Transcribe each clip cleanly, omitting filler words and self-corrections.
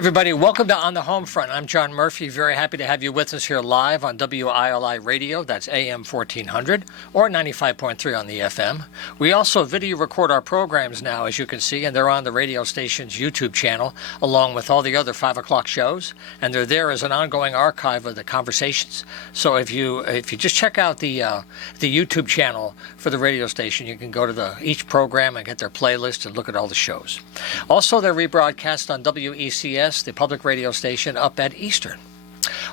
everybody. Welcome to On the Homefront. I'm John Murphy. Very happy to have you with us here live on WILI Radio. That's AM 1400 or 95.3 on the FM. We also video record our programs now, as you can see, and they're on the radio station's YouTube channel, along with all the other 5 o'clock shows. And they're there as an ongoing archive of the conversations. So if you just check out the YouTube channel for the radio station, you can go to each program and get their playlist and look at all the shows. Also, they're rebroadcast on WECS, the public radio station up at Eastern.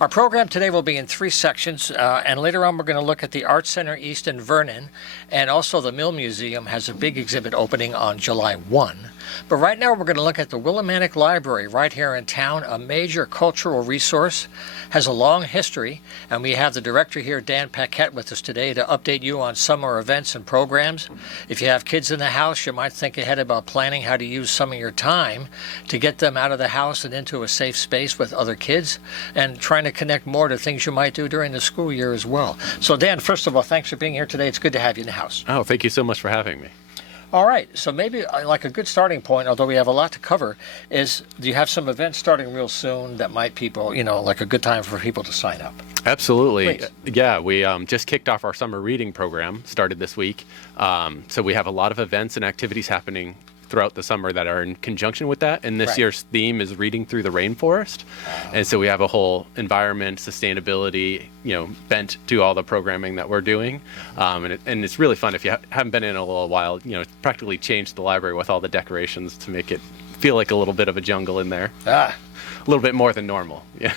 Our program today will be in 3 sections, and later on we're going to look at the Art Center East in Vernon, and also the Mill Museum has a big exhibit opening on July 1. But right now we're going to look at the Willimantic Library right here in town, a major cultural resource, has a long history, and we have the director here, Dan Paquette, with us today to update you on summer events and programs. If you have kids in the house, you might think ahead about planning how to use some of your time to get them out of the house and into a safe space with other kids, and trying to connect more to things you might do during the school year as well. So Dan, first of all, thanks for being here today. It's good to have you in the house. Oh, thank you so much for having me. All right, so maybe like a good starting point, although we have a lot to cover, is do you have some events starting real soon that might people, like a good time for people to sign up? Absolutely. Please. Yeah, we just kicked off our summer reading program, started this week. So we have a lot of events and activities happening throughout the summer that are in conjunction with that. And this year's theme is reading through the rainforest. And so we have a whole environment, sustainability, bent to all the programming that we're doing. And it's really fun. If you haven't been in a little while, it's practically changed the library with all the decorations to make it feel like a little bit of a jungle in there. A little bit more than normal. Yeah.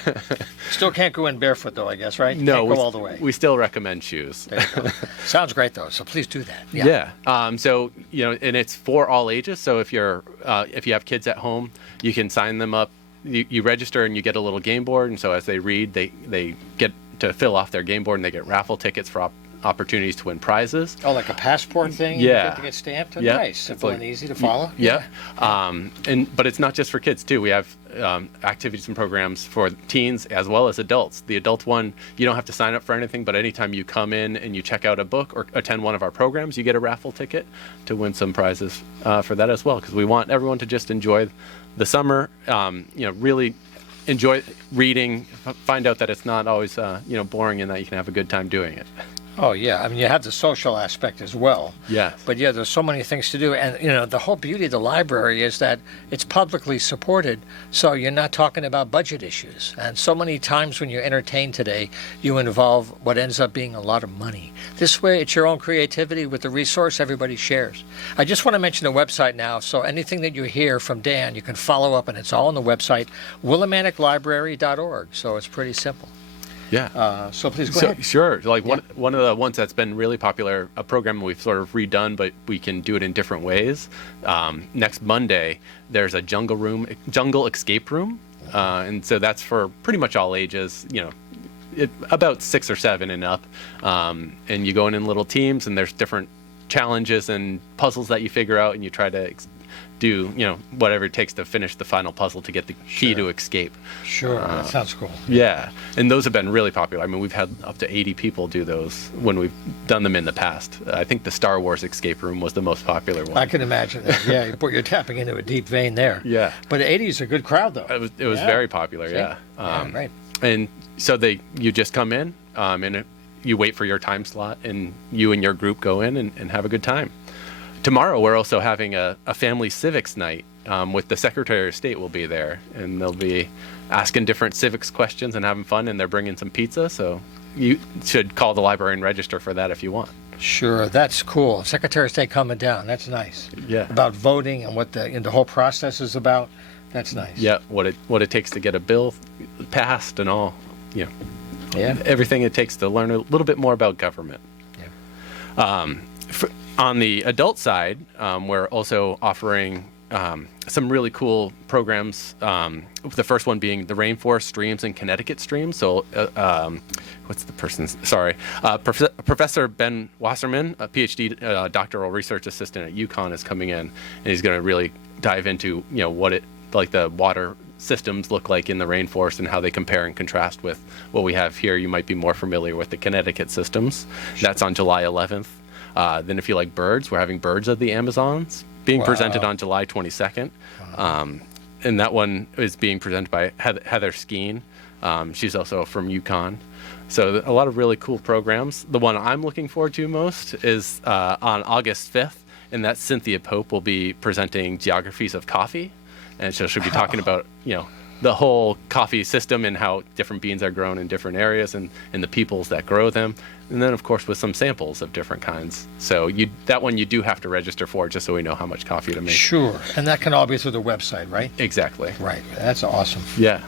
Still can't go in barefoot though, I guess, right? No, can't go all the way. We still recommend shoes. There you go. Sounds great though, so please do that. Yeah. So and it's for all ages. So if you have kids at home, you can sign them up. You register and you get a little game board. And so as they read, they get to fill off their game board and they get raffle tickets for opportunities to win prizes. Oh, like a passport thing? Yeah. You get to get stamped? Oh, yeah. Nice. Simple and easy to follow. Yeah. But it's not just for kids too. We have activities and programs for teens as well as adults. The adult one, you don't have to sign up for anything, but anytime you come in and you check out a book or attend one of our programs, you get a raffle ticket to win some prizes for that as well, because we want everyone to just enjoy the summer, really enjoy reading, find out that it's not always boring, and that you can have a good time doing it. Oh, yeah. I mean, you have the social aspect as well. Yes. But, yeah, there's so many things to do. And, the whole beauty of the library is that it's publicly supported, so you're not talking about budget issues. And so many times when you entertain today, you involve what ends up being a lot of money. This way, it's your own creativity with the resource everybody shares. I just want to mention the website now, so anything that you hear from Dan, you can follow up, and it's all on the website, willimanticlibrary.org. So it's pretty simple. Yeah. So please go ahead. Sure. Like one of the ones that's been really popular, a program we've sort of redone, but we can do it in different ways. Next Monday, there's a jungle escape room. And so that's for pretty much all ages, about 6 or 7 and up. And you go in little teams, and there's different challenges and puzzles that you figure out, and you try to do whatever it takes to finish the final puzzle to get the key to escape. Sure, that sounds cool. Yeah, and those have been really popular. I mean, we've had up to 80 people do those when we've done them in the past. I think the Star Wars escape room was the most popular one. I can imagine that. Yeah, you're tapping into a deep vein there. Yeah, but the 80s a good crowd though. It was very popular. Yeah. Right. And so you just come in and you wait for your time slot, and you and your group go in and have a good time. Tomorrow, we're also having a family civics night with the Secretary of State will be there, and they'll be asking different civics questions and having fun, and they're bringing some pizza, so you should call the library and register for that if you want. Sure, that's cool. Secretary of State coming down, that's nice. Yeah. About voting and what the whole process is about, that's nice. Yeah, what it takes to get a bill passed and all, Yeah. everything it takes to learn a little bit more about government. Yeah. On the adult side, we're also offering some really cool programs. The first one being the Rainforest Streams and Connecticut Streams. So, what's the person's? Sorry, Professor Ben Wasserman, a PhD doctoral research assistant at UConn, is coming in, and he's going to really dive into what the water systems look like in the rainforest and how they compare and contrast with what we have here. You might be more familiar with the Connecticut systems. Sure. That's on July 11th. Then if you like birds, we're having Birds of the Amazons being presented on July 22nd. and that one is being presented by Heather Skeen. She's also from UConn. So a lot of really cool programs. The one I'm looking forward to most is on August 5th, and that's Cynthia Pope will be presenting Geographies of Coffee. And so she'll be talking about, the whole coffee system and how different beans are grown in different areas and the peoples that grow them. And then, of course, with some samples of different kinds. So that one you do have to register for just so we know how much coffee to make. Sure. And that can all be through the website, right? Exactly. Right. That's awesome. Yeah.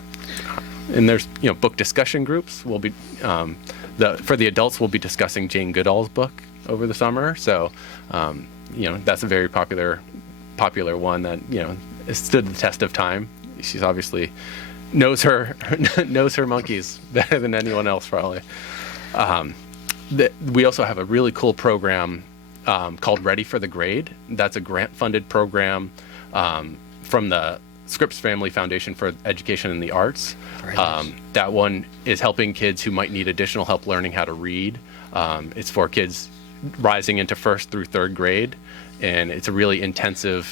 And there's, book discussion groups. We'll be, for the adults, we'll be discussing Jane Goodall's book over the summer. So, that's a very popular one that, has stood the test of time. She's obviously knows her monkeys better than anyone else, probably. We also have a really cool program called Ready for the Grade. That's a grant-funded program from the Scripps Family Foundation for Education in the Arts. Nice. That one is helping kids who might need additional help learning how to read. It's for kids rising into 1st through 3rd grade, and it's a really intensive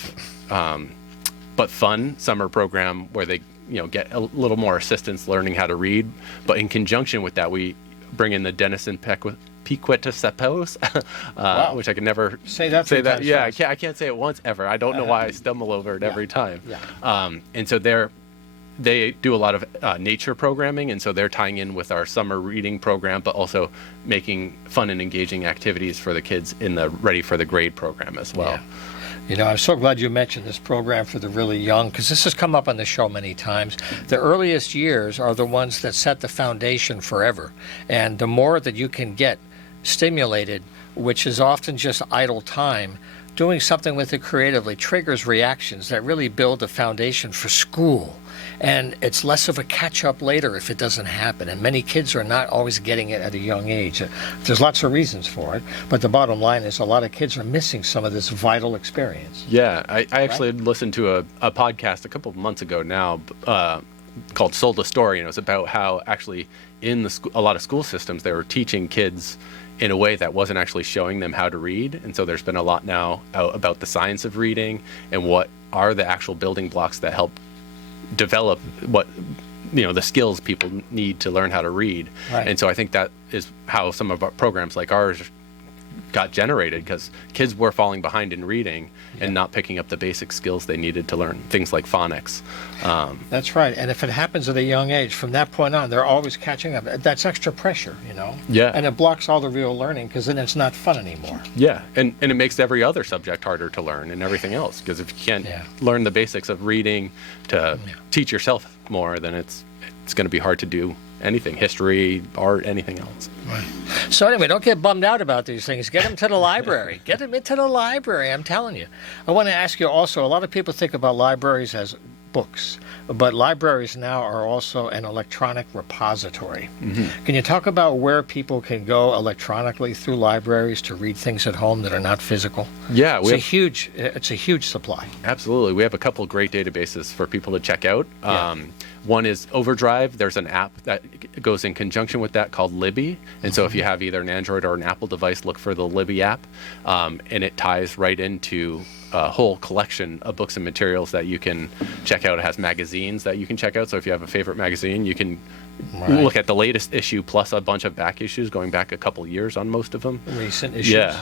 but fun summer program where they get a little more assistance learning how to read. But in conjunction with that, we bring in the Denison Piquetosepos, Wow. which I can never say that. Yeah, I can't say it once ever. I don't know why I stumble over it every time. Yeah. And so they do a lot of nature programming, and so they're tying in with our summer reading program, but also making fun and engaging activities for the kids in the Ready for the Grade program as well. Yeah. I'm so glad you mentioned this program for the really young, because this has come up on the show many times. The earliest years are the ones that set the foundation forever. And the more that you can get stimulated, which is often just idle time, doing something with it creatively triggers reactions that really build the foundation for school. And it's less of a catch-up later if it doesn't happen. And many kids are not always getting it at a young age. There's lots of reasons for it, but the bottom line is a lot of kids are missing some of this vital experience. Yeah, I actually listened to a podcast a couple of months ago now called Sold a Story, and it was about how actually in a lot of school systems they were teaching kids in a way that wasn't actually showing them how to read. And so there's been a lot now out about the science of reading and what are the actual building blocks that help develop the skills people need to learn how to read. Right. And so I think that is how some of our programs like ours got generated, because kids were falling behind in reading and not picking up the basic skills they needed to learn things like phonics. That's right. And if it happens at a young age, from that point on, they're always catching up. That's extra pressure, Yeah. And it blocks all the real learning, because then it's not fun anymore. Yeah, and it makes every other subject harder to learn and everything else, because if you can't learn the basics of reading to teach yourself more, then it's going to be hard to do anything, history, art, anything else. Right. So anyway, don't get bummed out about these things. Get them to the library. Get them into the library, I'm telling you. I want to ask you also, a lot of people think about libraries as books, but libraries now are also an electronic repository. Mm-hmm. Can you talk about where people can go electronically through libraries to read things at home that are not physical? Yeah, it's a huge supply. Absolutely. We have a couple great databases for people to check out. One is Overdrive. There's an app that goes in conjunction with that called Libby. And so if you have either an Android or an Apple device, look for the Libby app. And it ties right into a whole collection of books and materials that you can check out. It has magazines that you can check out. So if you have a favorite magazine, you can look at the latest issue plus a bunch of back issues going back a couple years on most of them. Recent issues.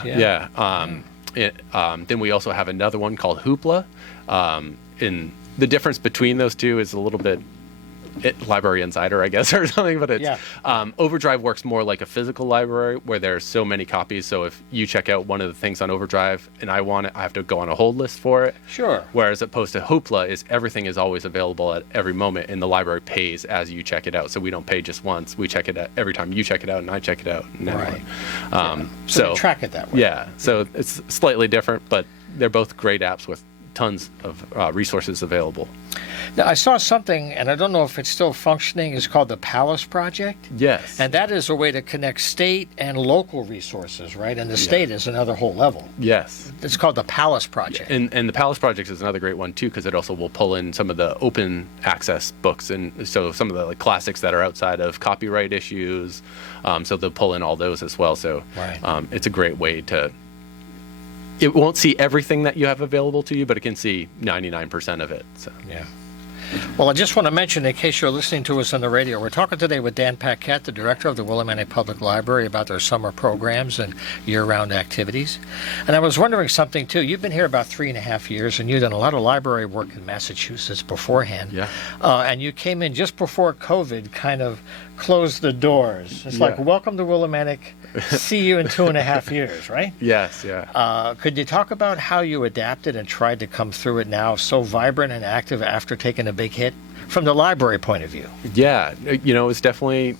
Then we also have another one called Hoopla. And the difference between those two is a little bit Library Insider, I guess, or something, but it's Overdrive works more like a physical library where there's so many copies. So if you check out one of the things on Overdrive and I want it, I have to go on a hold list for it. Sure. Whereas opposed to Hoopla is everything is always available at every moment, and the library pays as you check it out. So we don't pay just once. We check it out every time you check it out and I check it out. Right. So we track it that way. Yeah. So it's slightly different, but they're both great apps with tons of resources available. Now, I saw something, and I don't know if it's still functioning, it's called the Palace Project. Yes. And that is a way to connect state and local resources, right? And the state is another whole level. Yes. It's called the Palace Project. And the Palace Project is another great one, too, because it also will pull in some of the open access books, and so some of the classics that are outside of copyright issues. So they'll pull in all those as well. So it's a great way to... It won't see everything that you have available to you, but it can see 99% of it. So. Yeah. Well, I just want to mention, in case you're listening to us on the radio, we're talking today with Dan Paquette, the director of the Willimantic Public Library, about their summer programs and year-round activities. And I was wondering something, too. You've been here about 3.5 years, and you've done a lot of library work in Massachusetts beforehand. Yeah. And you came in just before COVID kind of closed the doors. It's like, welcome to Willimantic. See you in 2.5 years, right? Yes, yeah. Could you talk about how you adapted and tried to come through it now so vibrant and active after taking a big hit from the library point of view? Yeah, it was definitely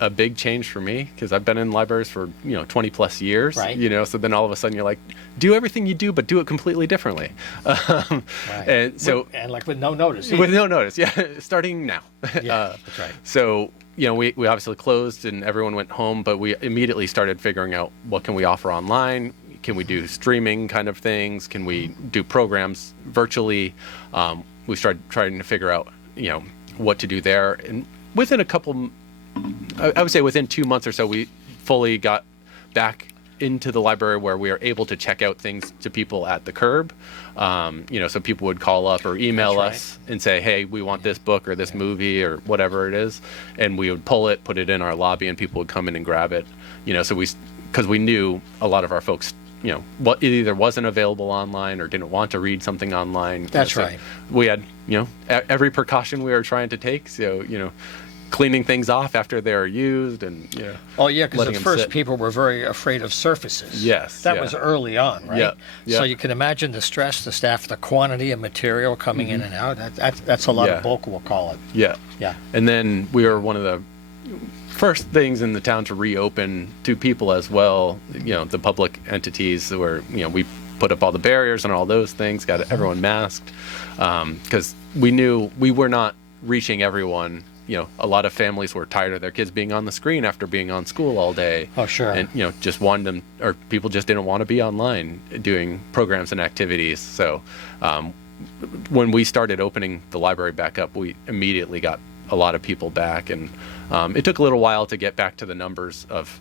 a big change for me because I've been in libraries for 20 plus years. Right. So then all of a sudden you're like, do everything you do, but do it completely differently. Right. And so with no notice. with no notice, yeah, starting now. Yeah, that's right. So we obviously closed and everyone went home, but we immediately started figuring out what can we offer online. Can we do streaming kind of things? Can we do programs virtually? We started trying to figure out, what to do there. And within I would say within 2 months or so, we fully got back into the library where we are able to check out things to people at the curb. So people would call up or email us and say, hey, we want this book or this movie or whatever it is. And we would pull it, put it in our lobby, and people would come in and grab it. Because we knew a lot of our folks, what it either wasn't available online or didn't want to read something online. That's right. We had, every precaution we were trying to take. So, cleaning things off after they're used and, Oh, yeah, because at first people were very afraid of surfaces. Yes. That was early on, right? Yeah. So you can imagine the stress, the staff, the quantity of material coming in and out. That's a lot of bulk, we'll call it. Yeah. Yeah. And then we were one of the first things in the town to reopen to people as well, the public entities where, we put up all the barriers and all those things, got everyone masked, because we knew we were not reaching everyone. A lot of families were tired of their kids being on the screen after being on school all day. Oh, sure. And, just wanted them, or people just didn't want to be online doing programs and activities. So when we started opening the library back up, we immediately got a lot of people back. And it took a little while to get back to the numbers of,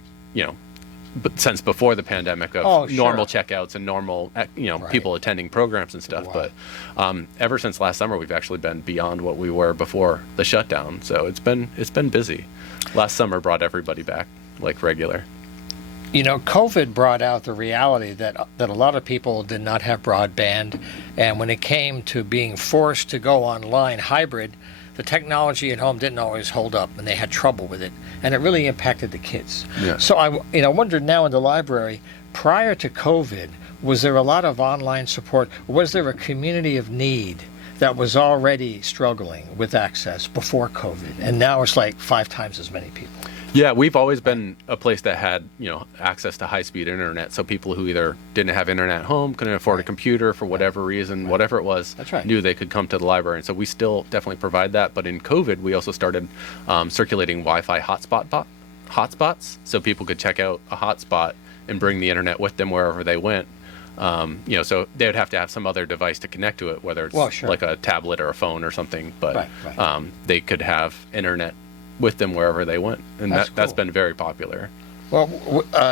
but since before the pandemic of normal checkouts and normal, people attending programs and stuff. Wow. But ever since last summer, we've actually been beyond what we were before the shutdown. So it's been busy. Last summer brought everybody back like regular. COVID brought out the reality that a lot of people did not have broadband. And when it came to being forced to go online hybrid, the technology at home didn't always hold up, and they had trouble with it, and it really impacted the kids. Yeah. So I wondered now in the library, prior to COVID, was there a lot of online support? Was there a community of need that was already struggling with access before COVID, and now it's like 5 times as many people? Yeah, we've always been a place that had, access to high-speed internet. So people who either didn't have internet at home, couldn't afford a computer for whatever reason, whatever it was, knew they could come to the library. And so we still definitely provide that. But in COVID, we also started circulating Wi-Fi hotspots, so people could check out a hotspot and bring the internet with them wherever they went. So they would have to have some other device to connect to it, whether it's like a tablet or a phone or something. But they could have internet with them wherever they went, and that's been very popular. Well,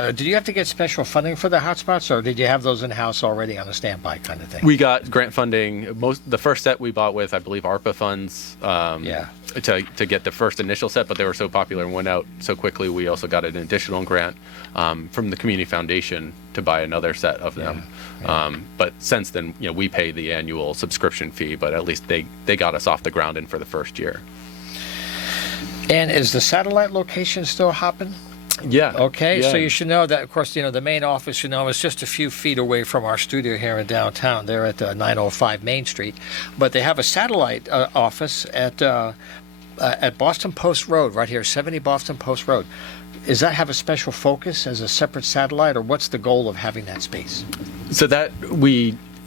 did you have to get special funding for the hotspots, or did you have those in-house already on a standby kind of thing? We got grant funding. The first set we bought with, I believe, ARPA funds to get the first initial set, but they were so popular and went out so quickly, we also got an additional grant from the Community Foundation to buy another set of them. But since then, we pay the annual subscription fee, but at least they got us off the ground in for the first year. And is the satellite location still hopping? Yeah. Okay, so you should know that, of course, the main office, is just a few feet away from our studio here in downtown. They're at 905 Main Street. But they have a satellite office at Boston Post Road, right here, 70 Boston Post Road. Does that have a special focus as a separate satellite, or what's the goal of having that space? So that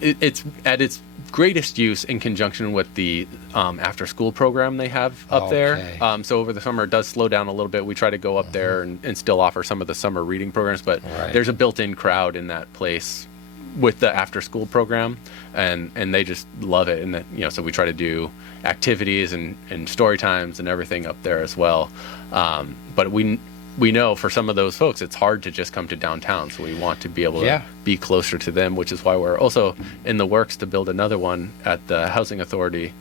it's at its greatest use in conjunction with the after-school program they have up there. So over the summer, it does slow down a little bit. We try to go up there and still offer some of the summer reading programs, but there's a built-in crowd in that place with the after-school program, and they just love it. And so we try to do activities and story times and everything up there as well. But we know for some of those folks, it's hard to just come to downtown. So we want to be able to be closer to them, which is why we're also in the works to build another one at the Housing Authority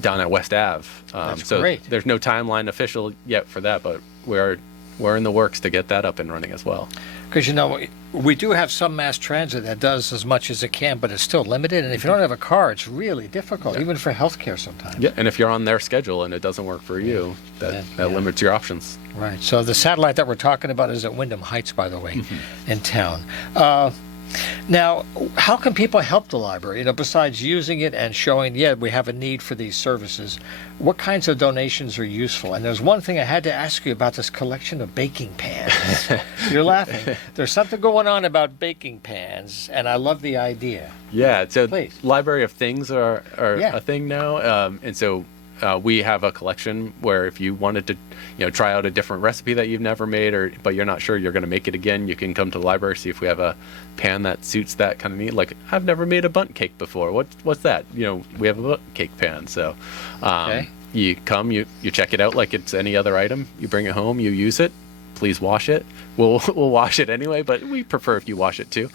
down at West Ave. That's so great. there's no timeline official yet for that, but we're in the works to get that up and running as well. Because, we do have some mass transit that does as much as it can, but it's still limited. And if you don't have a car, it's really difficult, even for healthcare sometimes. Yeah, and if you're on their schedule and it doesn't work for you, that limits your options. Right. So the satellite that we're talking about is at Wyndham Heights, by the way, in town. Now, how can people help the library? Besides using it and showing, we have a need for these services, what kinds of donations are useful? And there's one thing I had to ask you about, this collection of baking pans. You're laughing. There's something going on about baking pans, and I love the idea. Yeah, so Please. Library of Things are a thing now, and so we have a collection where if you wanted to try out a different recipe that you've never made, but you're not sure you're going to make it again, you can come to the library, see if we have a pan that suits that kind of need. Like, I've never made a bundt cake before. What's that? We have a bundt cake pan. So you come, you check it out like it's any other item. You bring it home, you use it. Please wash it. We'll wash it anyway, but we prefer if you wash it too.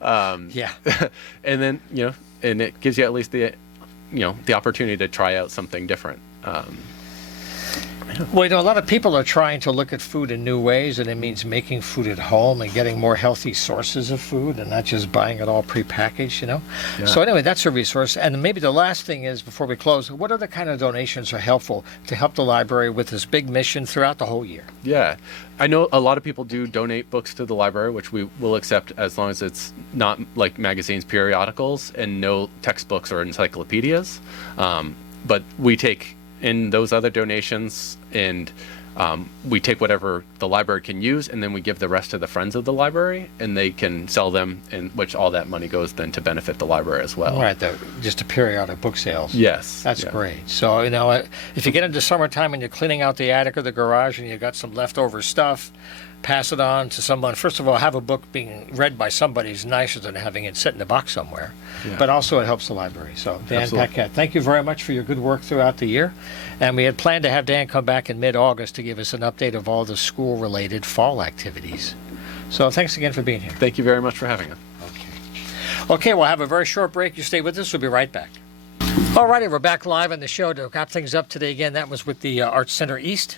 And then and it gives you at least the opportunity to try out something different. Well, a lot of people are trying to look at food in new ways, and it means making food at home and getting more healthy sources of food and not just buying it all prepackaged, Yeah. So anyway, that's a resource. And maybe the last thing is, before we close, what other kind of donations are helpful to help the library with this big mission throughout the whole year? Yeah. I know a lot of people do donate books to the library, which we will accept as long as it's not like magazines, periodicals, and no textbooks or encyclopedias. But we take in those other donations, and we take whatever the library can use, and then we give the rest to the friends of the library, and they can sell them, in which all that money goes then to benefit the library as well. Right, just the periodic book sales. Yes. That's great. So, if you get into summertime and you're cleaning out the attic or the garage and you got some leftover stuff, pass it on to someone. First of all, have a book being read by somebody is nicer than having it sit in a box somewhere. Yeah. But also it helps the library. So, Dan Paquette, thank you very much for your good work throughout the year. And we had planned to have Dan come back in mid-August to give us an update of all the school-related fall activities. So thanks again for being here. Thank you very much for having us. Okay, we'll have a very short break. You stay with us. We'll be right back. All righty, we're back live on the show to wrap things up today. Again, that was with the Arts Center East.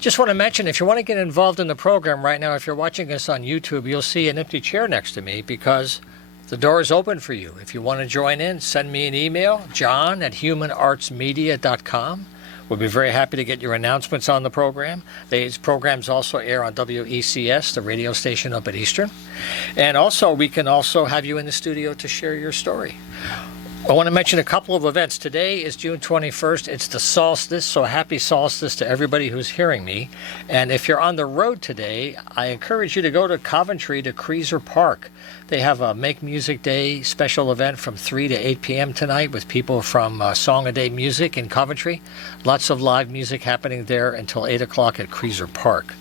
Just want to mention, if you want to get involved in the program right now, if you're watching us on YouTube, you'll see an empty chair next to me because the door is open for you. If you want to join in, send me an email, john@humanartsmedia.com. We'll be very happy to get your announcements on the program. These programs also air on WECS, the radio station up at Eastern. And also, we can also have you in the studio to share your story. I want to mention a couple of events. Today is June 21st. It's the solstice, so happy solstice to everybody who's hearing me. And if you're on the road today, I encourage you to go to Coventry to Creaser Park. They have a Make Music Day special event from 3 to 8 p.m. tonight with people from Song a Day Music in Coventry. Lots of live music happening there until 8 o'clock at Creaser Park.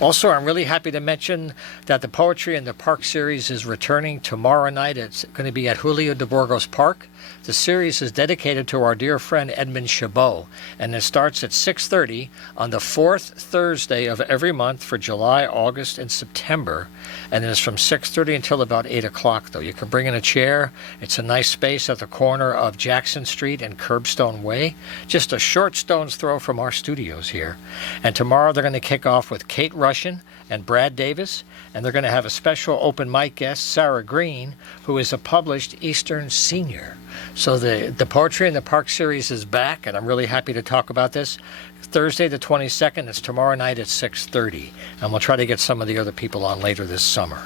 Also, I'm really happy to mention that the Poetry in the Park series is returning tomorrow night. It's going to be at Julio de Burgos Park. The series is dedicated to our dear friend Edmund Chabot, and it starts at 6:30 on the fourth Thursday of every month for July, August, and September. And it's from 6:30 until about 8 o'clock, though. You can bring in a chair. It's a nice space at the corner of Jackson Street and Curbstone Way, just a short stone's throw from our studios here. And tomorrow they're going to kick off with Kate Russian and Brad Davis, and they're going to have a special open mic guest, Sarah Green, who is a published Eastern senior. So the Poetry in the Park series is back, and I'm really happy to talk about this. Thursday the 22nd, it's tomorrow night at 6:30, and we'll try to get some of the other people on later this summer.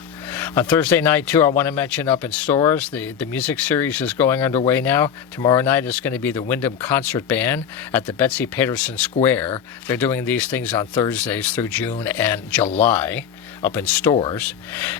On Thursday night, too, I want to mention up in stores, the music series is going underway now. Tomorrow night is going to be the Wyndham Concert Band at the Betsy Paterson Square. They're doing these things on Thursdays through June and July up in stores.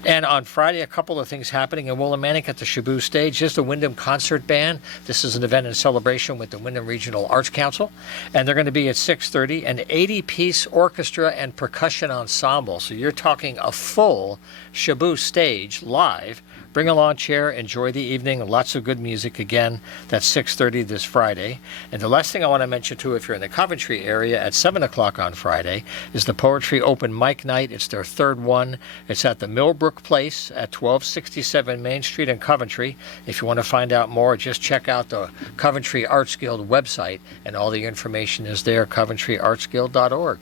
And on Friday, a couple of things happening in Willimantic at the Shaboo stage is the Wyndham Concert Band. This is an event in celebration with the Wyndham Regional Arts Council. And they're going to be at 6:30, an 80-piece orchestra and percussion ensemble. So you're talking a full Shaboo stage live, Bring a lawn chair, enjoy the evening, lots of good music again. That's 6:30 this Friday. And the last thing I want to mention too, if you're in the Coventry area, at 7 o'clock on Friday is the Poetry Open Mic Night. It's their third one. It's at the Millbrook Place at 1267 Main Street in Coventry. If you want to find out more, just check out the Coventry Arts Guild website, and all the information is there, coventryartsguild.org.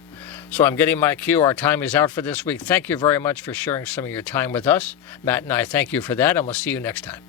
So I'm getting my cue. Our time is out for this week. Thank you very much for sharing some of your time with us. Matt and I thank you for that, and we'll see you next time.